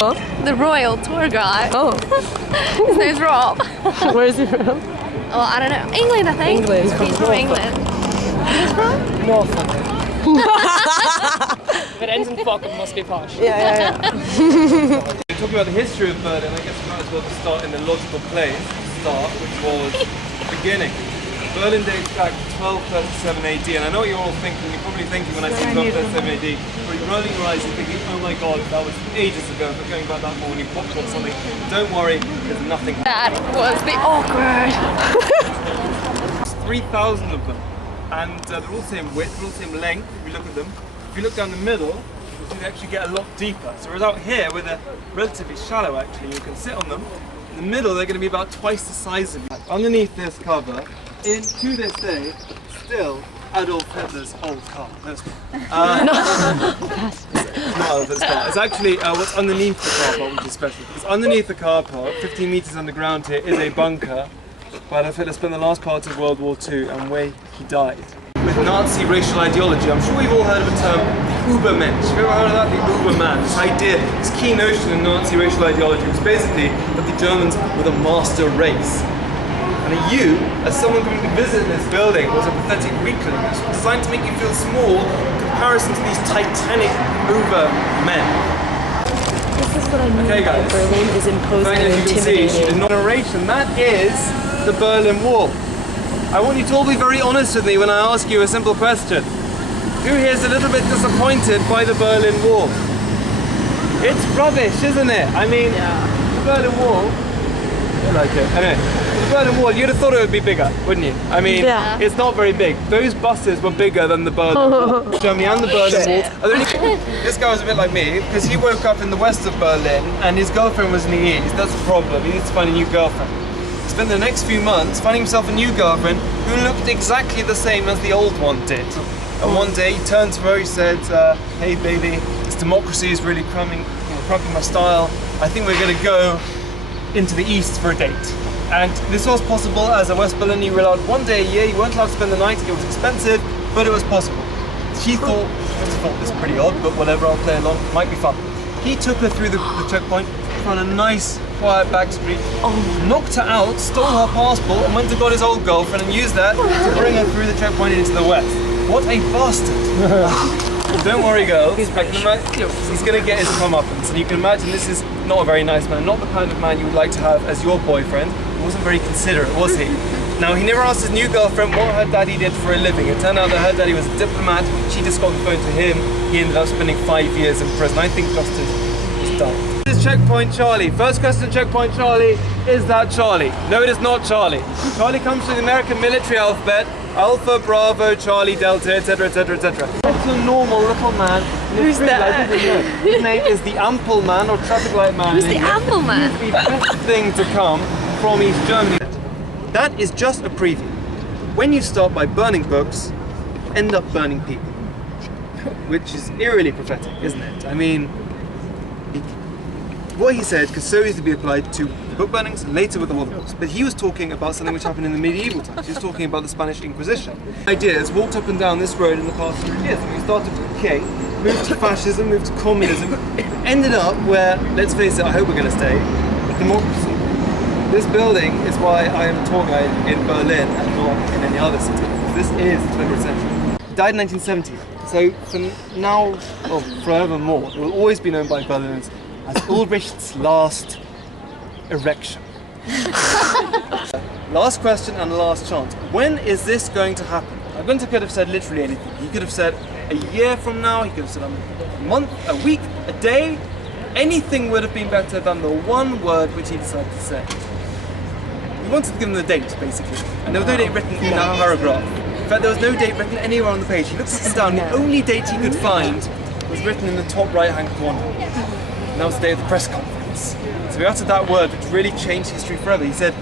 Oh. The royal tour guide. Oh. His name's Rob. Where is he from? Oh, I don't know. England, I think. England. He's from England. He's from? Norfolk. If it ends in fuck, it must be posh. Yeah. Talking about the history of Berlin, I guess we might as well start in the logical place which was the beginning. Berlin dates back to 1237 AD, and I know what you're all thinking. You're probably thinking when I say 1237 AD, but you're rolling your eyes and thinking, oh my god, that was ages ago, but going back that morning, popped on something. Don't worry, there's nothing. That was the awkward. 3,000 of them, and they're all the same width, they're all the same length if you look at them. If you look down the middle, you actually get a lot deeper. So whereas out here, where they're relatively shallow actually, you can sit on them. In the middle, they're going to be about twice the size of you. Underneath this cover, to this day, still Adolf Hitler's old car. No, it's not. It's not Adolf Hitler's car. It's actually what's underneath the car park, which is special. Because underneath the car park, 15 meters underground here, is a bunker where Adolf Hitler spent the last part of World War II and where he died. With Nazi racial ideology, I'm sure we've all heard of the term the Ubermensch. Have you ever heard of that? The Uberman. This idea, this key notion in Nazi racial ideology was basically that the Germans were the master race. And you, as someone coming to visit this building, was a pathetic weakling. It was designed to make you feel small in comparison to these titanic Ubermen. This is what I mean. Okay, guys. Berlin is imposing and As you can see, intimidating. the narration, that is the Berlin Wall. I want you to all be very honest with me when I ask you a simple question. Who here is a little bit disappointed by the Berlin Wall? It's rubbish, isn't it? I mean, the Berlin Wall, I like it. Anyway, the Berlin Wall, you'd have thought it would be bigger, wouldn't you? I mean, it's not very big. Those buses were bigger than the Berlin Wall. Germany and the Berlin Wall. This guy was a bit like me, because he woke up in the west of Berlin and his girlfriend was in the east. That's the problem, he needs to find a new girlfriend. Spent the next few months finding himself a new girlfriend who looked exactly the same as the old one did. And one day he turned to her, he said, hey baby, this democracy is really cramping my style. I think we're going to go into the east for a date. And this was possible as a West Berlin. You were allowed one day a year, you weren't allowed to spend the night, it was expensive, but it was possible. She thought this is pretty odd, but whatever, I'll play along, might be fun. He took her through the checkpoint, found a nice quiet back street, knocked her out, stole her passport and went and got his old girlfriend and used that to bring her through the checkpoint into the west. What a bastard! Don't worry girls, he's going to get his comeuppance, and you can imagine this is not a very nice man, not the kind of man you would like to have as your boyfriend. He wasn't very considerate, was he? Now he never asked his new girlfriend what her daddy did for a living. It turned out that her daddy was a diplomat, she just got the phone to him, he ended up spending 5 years in prison. I think justice was done. This is Checkpoint Charlie. First question, Checkpoint Charlie, is that Charlie? No, it is not Charlie. Charlie comes from the American military alphabet, Alpha, Bravo, Charlie, Delta, etc, etc, etc. It's a normal little man. Who's that? His name is the Ample Man, or Traffic Light Man. Who's the Ample Man? He's the best thing to come from East Germany. That is just a preview. When you start by burning books, end up burning people. Which is eerily prophetic, isn't it? I mean, what he said could so easily be applied to book burnings and later with the Holocaust. But he was talking about something which happened in the medieval times. He was talking about the Spanish Inquisition. Ideas walked up and down this road in the past 100 years. And we started to decay, moved to fascism, moved to communism, ended up where, let's face it, I hope we're going to stay, with democracy. This building is why I am a tour guide in Berlin and not in any other city. This is the 20th century. Died in 1970. So for now, or forevermore, it will always be known by Berliners as Ulbricht's last erection. Last question and last chance. When is this going to happen? Gunther could have said literally anything. He could have said a year from now, he could have said a month, a week, a day. Anything would have been better than the one word which he decided to say. He wanted to give them the date, basically. And there was no date written in that paragraph. In fact, there was no date written anywhere on the page. He looked up and down. The only date he could find was written in the top right-hand corner. And that was the day of the press conference. So he uttered that word, which really changed history forever. He said,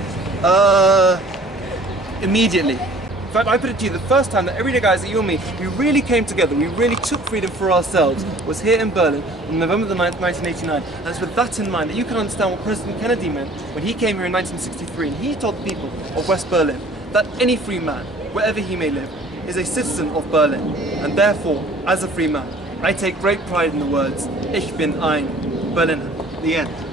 immediately. In fact, I put it to you, the first time that everyday guys, that you and me, we really came together, we really took freedom for ourselves, was here in Berlin on November the 9th, 1989. And it's with that in mind that you can understand what President Kennedy meant when he came here in 1963 and he told the people of West Berlin that any free man, wherever he may live, is a citizen of Berlin. And therefore, as a free man, I take great pride in the words, Ich bin ein Berliner. the end.